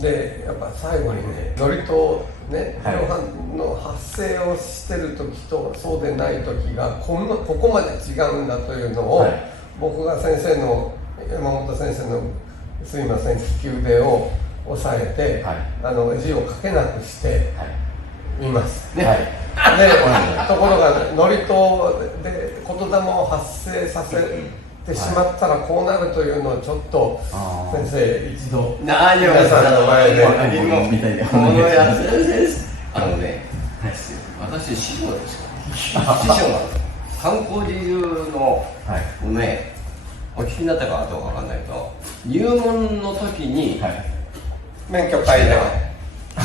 でやっぱ最後にね、ノリとね、はい、量販の発生をしてる時とそうでない時がここまで違うんだというのを、はい、僕が先生の山本先生のすいません利き腕を押さえて、はい、字を書けなくしてみますね、はい、でところがノリとで言霊を発生させてしまったらこうなるというのをちょっと先生一度皆さんの前で私師匠ですから師匠なんです。観光自由のね、お聞きになったかどうかわかんないけど、入門の時に免許会でう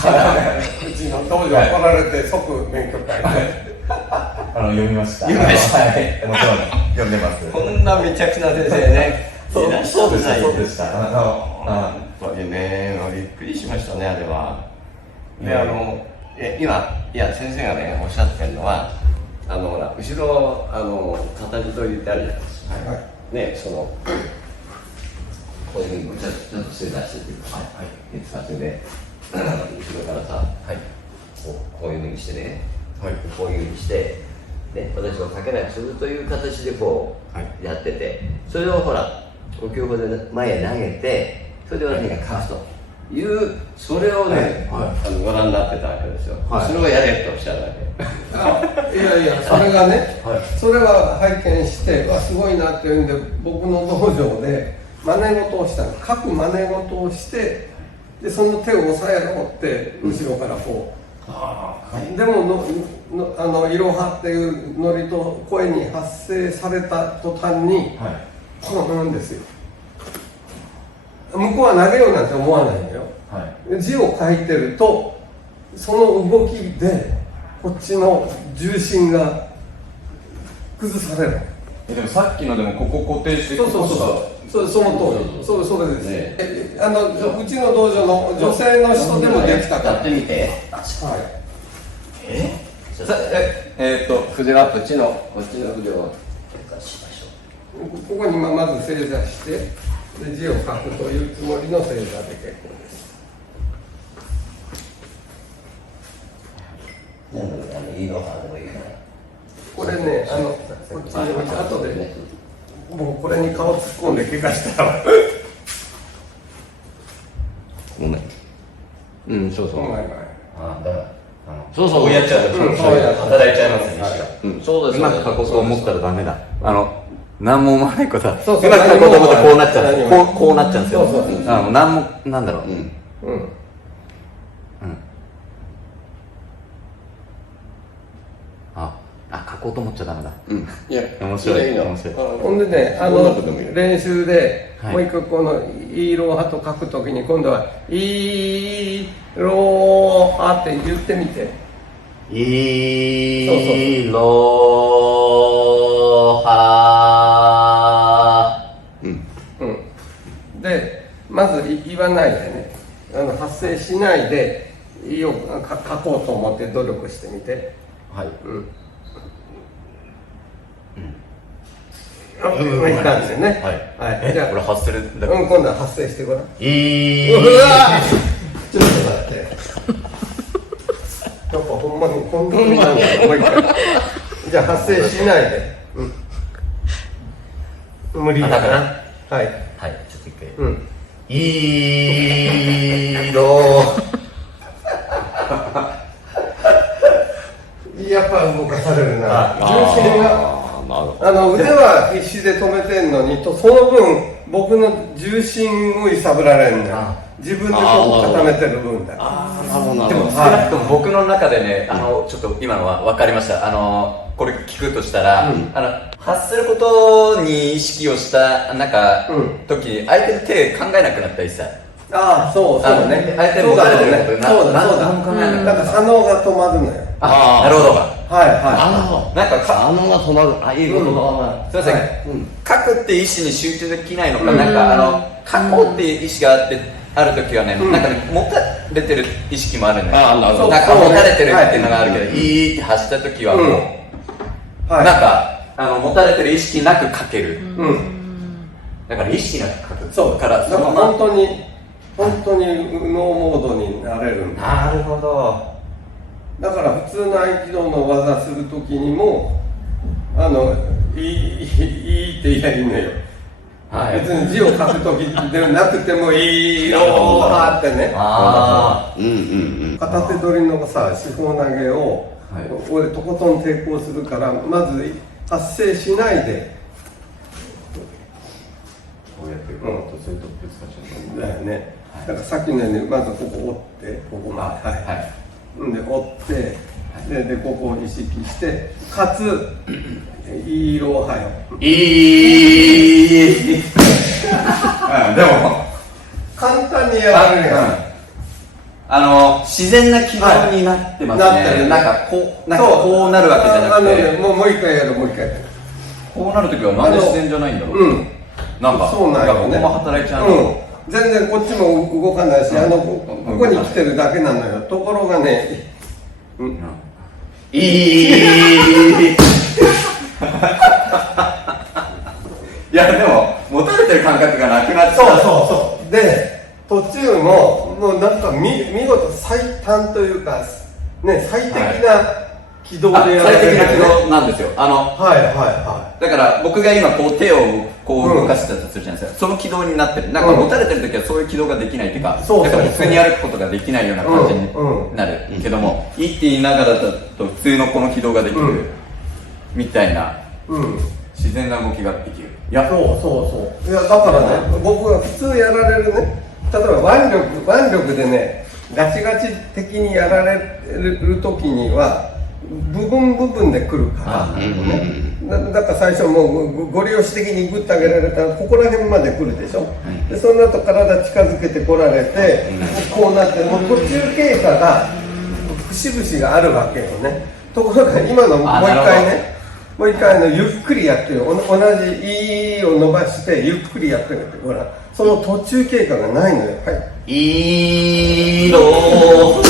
ちの道場来られて即免許会で読みました。読みました。はい、もちろん読んでます。こんなめちゃくちゃな先生ね。そうでした。本当にね、びっくりしましたね、あれは。で、今、先生がね、おっしゃってるのは、後ろ、形取りってあるじゃないですか。ね、こういうふうに、ちょっと手出してっていうか、使ってね、後ろからさ、こういうふうにしてね、こういうふうにして、私を書けなくするという形でこうやってて、それをほら、呼吸法で前へ投げて、それで私が書くという、それをね、ご覧になってたわけですよ。それをやれとおっしゃるわけ。いや、それがね、それは拝見して、すごいなっていうんで、僕の道場で真似事をしたの。書く真似事をして、でその手を押さえろって後ろからこう、でもいろはっていうノリと声に発生された途端に、こうなんですよ。向こうは投げようなんて思わないんだよ、字を書いてるとその動きでこっちの重心が崩される。でもさっきのでもここ固定して、その通り、それですね。うちの道場の女性の人でもできたからやってみて。筆はこっちの筆をしましょう。ここにまず正座してで字を書くというつもりの正座で結構です。これね、こっちに後でね、もうこれに顔突っ込んで怪我したらごめん。そう。そうやっちゃう。働いちゃいますね。そうです。うまく書こうと思ったらダメだ。何も思わないことは。うまく書こうと思ったらこうなっちゃうんですよ。こうなっちゃうんですよ。何も、なんだろう。書こうと思っちゃダメだ。いや、面白い。ほんでね、練習でもう一個このイーローハと書くときに今度はイーローハって言ってみて。イーローハで、まず言わないでね、発生しないで書こうと思って努力してみて。いったんですよね。じゃあこれ発生だけ。今度は発生してごらん。うわちょっと待って。やっぱほんまに本当になんだ。もう一回。じゃあ発生しないで。無理だな。はい、ちょっと一回。イーロー。やっぱ動かされるな。重心が。腕は必死で止めてんのにその分僕の重心を揺さぶられるんだよ。自分でこう固めてる分だ。でも少なくとも僕の中でね、ちょっと今のは分かりました。これ聞くとしたら、発することに意識をした時に相手の手考えなくなった一切。そうね。相手も持たれてること何も考えなくなった。左脳が止まるのよ。なるほど。なんか反応が止まる。いいことだ。すいません。書くって意思に集中できないのか、書こうっていう意思があるときはね、持たれてる意識もあるんだよ。持たれてるっていうのがあるけど、いいって発したときはもう、持たれてる意識なく書ける。だから意識なく書く。そうから、本当に本当に右脳モードになれるんだ。なるほど。だから普通の合気道の技するときにもいいって言えばいいのよ、はい、別に字を書くときではなくてもいいよーってね、片手取りのさ四方投げを、はい、俺とことん抵抗するから、まず発声しないでこうやってそれとぶつかっちゃうだよね、はい、だからさっきのようにまずここ折ってここまで、はいはい、で折ってでここを意識してかついい色をはよでも簡単にやられるやん、自然な軌道になってますね、はい、なんかこうなるわけじゃなくて、もう一回やるもう一回やる、こうなるときはなんで自然じゃないんだろう、なんかそうなんよね、ここも働いちゃう、全然こっちも動かないし、ここに来てるだけなのよ。ところがね、いやでも持たれてる感覚がなくなっちゃう。そうで途中もうなんか見事最短というかね、最適な軌道でやられる、最適な軌道なんですよ。だから僕が今こう手をこう動かしてたとするじゃないですか、その軌道になってる。なんか持たれてる時はそういう軌道ができないっていうか、だから普通に歩くことができないような感じになるけども、いいって言いながらだと普通のこの軌道ができるみたいな自然な動きができる。いやそういやだからね、僕が普通やられるね、例えば腕力でねガチガチ的にやられる時には部分で来るから、だから最初もうご利用し的にグッと上げられたらここら辺まで来るでしょ、でその後体近づけてこられて、こうなってもう途中経過が節々があるわけよね。ところが今のもう一回ゆっくりやってよ、同じ「い」を伸ばしてゆっくりやってるって、ほらその途中経過がないのよ。いいろーっ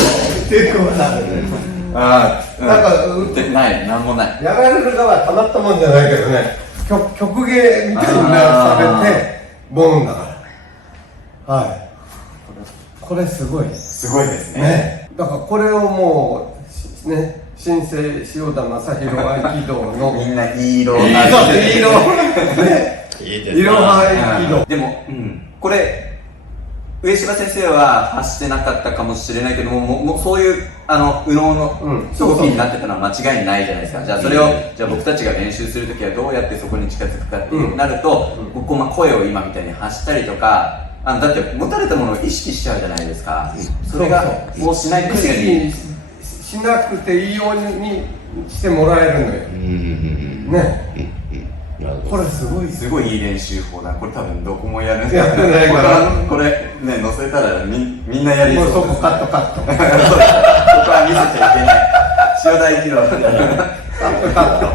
てこうなるね。なんかなんもない。やられる側はたまったもんじゃないけどね、曲芸みたいにされてボンだから。はい。これすごいですね。だからこれをもうね、新生塩田正宏合気道のみんないい色いい色合気道でも、これ上島先生は発してなかったかもしれないけども、そういう右脳の動きになってたのは間違いないじゃないですか。じゃあそれを僕たちが練習するときはどうやってそこに近づくかってなると、声を今みたいに発したりとか、だって持たれたものを意識しちゃうじゃないですか。それがもうしないときにしなくていいようにしてもらえるのよね。これすごいいい練習法だ。これ多分どこもやるんだやってないから、これね載せたらみんなやりそう。そこカットここは見せちゃいけない。塩大軌道カット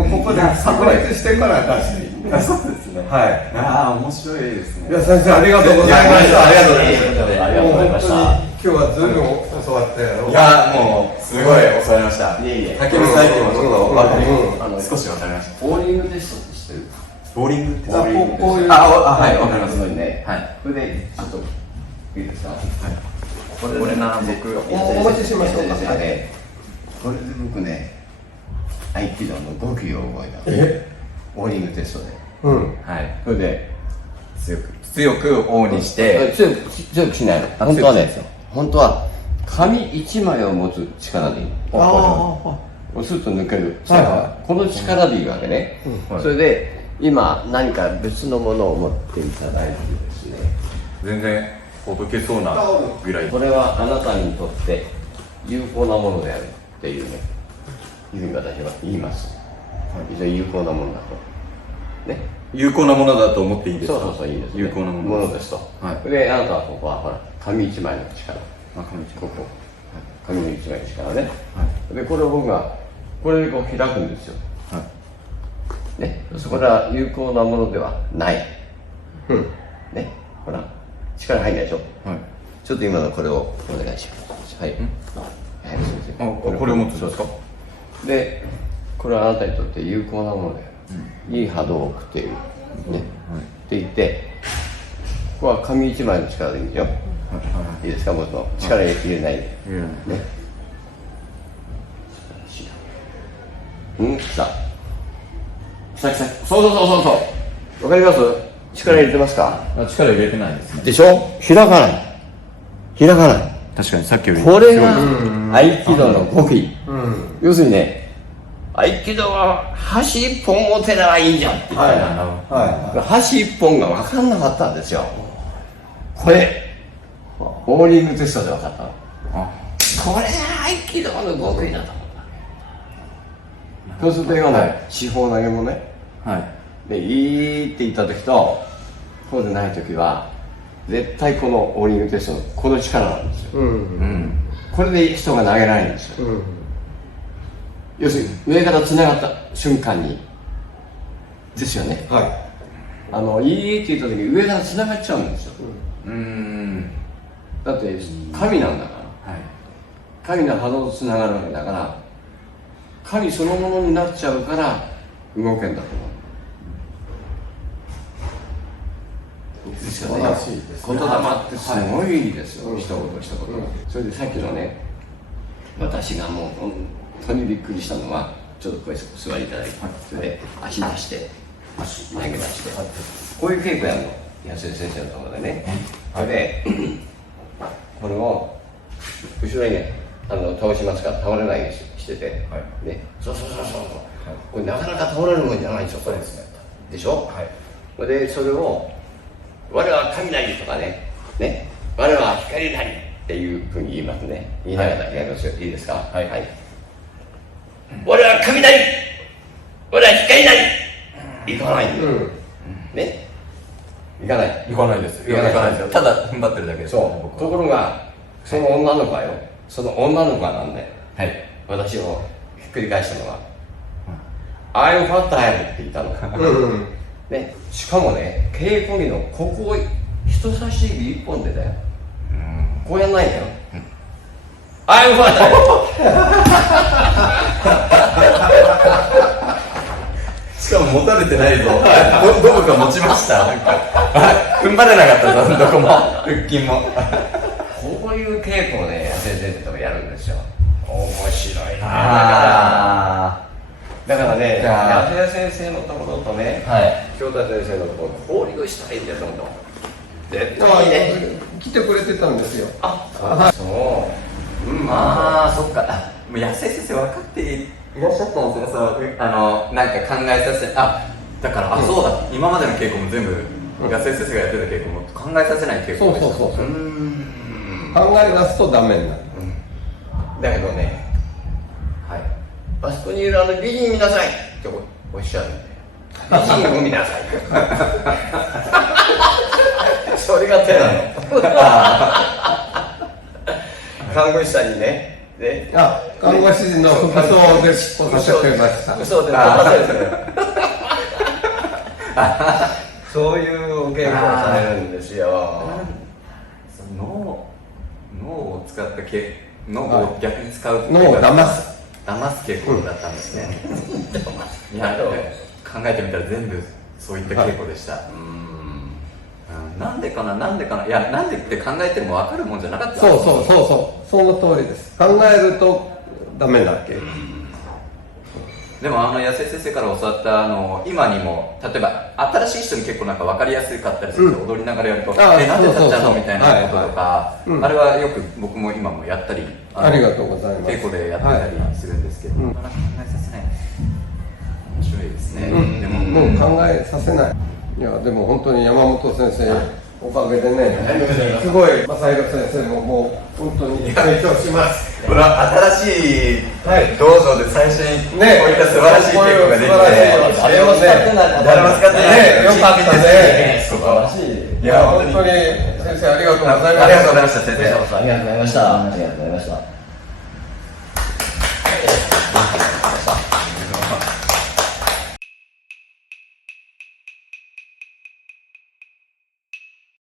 もうここで炸裂してから出していい。そうですね。はい。面白いですね。いや先生ありがとうございました。ありがとうございました。今日はずいぶん教わったよ。いやもうすごい教わりました。竹内最近もちょっと少しわかりました。ボーリングテストって知ってる？ボーリングテスト。こういうはいわかりますね。はい。それでちょっといいですか？これな僕お持ちしましょうか。これで僕ね合気道の極意を覚えた。ボーリングテストで。はい。それで強くオンにして強くしないの。本当はね、本当は紙一枚を持つ力でいい。そうすると抜ける。この力でいいわけね。それで今何か別のものを持っていただいてですね。全然ほどけそうなぐらい。これはあなたにとって有効なものであるっていうね、いうふうに私は言います。非常に有効なものだと。ね。有効なものだと思っていいですか？そういいです、ね。有効なものですと。で、あなたはここはほら紙一枚の力。ここ。紙の一枚の力ね。で、これを僕がこれでこう開くんですよ。ね。これは有効なものではない。ね。ほら力入んないでしょ。ちょっと今のこれをお願いします。はい。これを持つんですか？で、これはあなたにとって有効なものである。いい波動を送っている。ね。って言って、ここは紙一枚の力でいいんですよ。いいですか、もっと力入れないで、ね、来た、そうわかります？力入れてますか？力入れてないですね。でしょ？開かない。確かにさっきよりこれが合気道の極意。要するにね、合気道は箸一本持てればいいんじゃんって言ったら、箸一本が分かんなかったんですよ。これボーリングテストで分かったの。これが合気道の極意だと思った。そうすると今の四方投げもね、でいいって言った時とそうでない時は絶対このボーリングテストのこの力なんですよ。これで人が投げないんですよ。要するに上からつながった瞬間にですよね。いいって言った時に上からつながっちゃうんですよ。だって神なんだから、神の波動とつながるわけだから神そのものになっちゃうから動けんだと思う。ですよね。言霊ってすごいいいですよ、一言一言。それでさっきのね、私がもう本当にびっくりしたのは、ちょっとこれ座りいただいて、それで足出して、投げ出して、こういう稽古やるの、安井先生のところでね。それで、これを後ろにね、倒しますから倒れないようにしてて、ね、そう、これなかなか倒れるもんじゃないでしょ、これですね。でしょ？で、それを我は雷とかね、我は光なりっていうふうに言いますね。言いながらやりますよ。いいですか？我は雷、我は光なり。いかないんだよ。ね？いかない。行かないですよ。ただ踏ん張ってるだけです。そう。ところがその女の子はよ、その女の子はなんで、私をひっくり返したのは、I'm fat time って言ったの。ね、しかもね、稽古着のここを人差し指一本でだよ。こうやんないんだよ。I'm fat time しかも持たれてないぞ。どこか持ちました。踏ん張れなかったぞ、どこも。腹筋も。こういう稽古をね、先生とかやるんですよ。面白いね。だからね、安谷先生のところとね、京太先生のところ交流したいんだよ、どんどん。絶対ね。来てくれてたんですよ。そう。そっか。もう安井先生分かっていらっしゃったんですね。なんか考えさせ、だから、そうだ。今までの稽古も全部、安井先生がやってた稽古も考えさせない稽古でした。そう。考え出すとダメになる。だけどね、あそこにいる美人見なさいっておっしゃるんで、美人を見なさいそれが手なの看護師さんにね、看護師の服装で尻尾させてました。服装で飛ばせるそういうお稽古をされるんですよ。脳を使った脳を逆に使う脳を騙す稽古だったんですね。いや、考えてみたら全部そういった稽古でした。なんでかな、いや、なんでって考えても分かるもんじゃなかった。そうその通りです。考えるとダメなわけ。でも安井先生から教わった今にも、例えば新しい人に結構なんか分かりやすかったりすると、踊りながらやるとなんで立っちゃうのみたいなこととか、あれはよく僕も今もやったり、ありがとうございます。稽古でやってたりするんですけど、考えさせない。面白いですね。でももう考えさせない。いや、でも本当に山本先生おかげでね、すごい正弘先生ももう本当に成長します。これは新しい道場で最初にこういった素晴らしい稽古ができて、誰も使ってない。誰も使ってない。よかったね。素晴らしい。いや、本当に先生ありがとうございました。ありがとうございました、先生。ありがとうございました。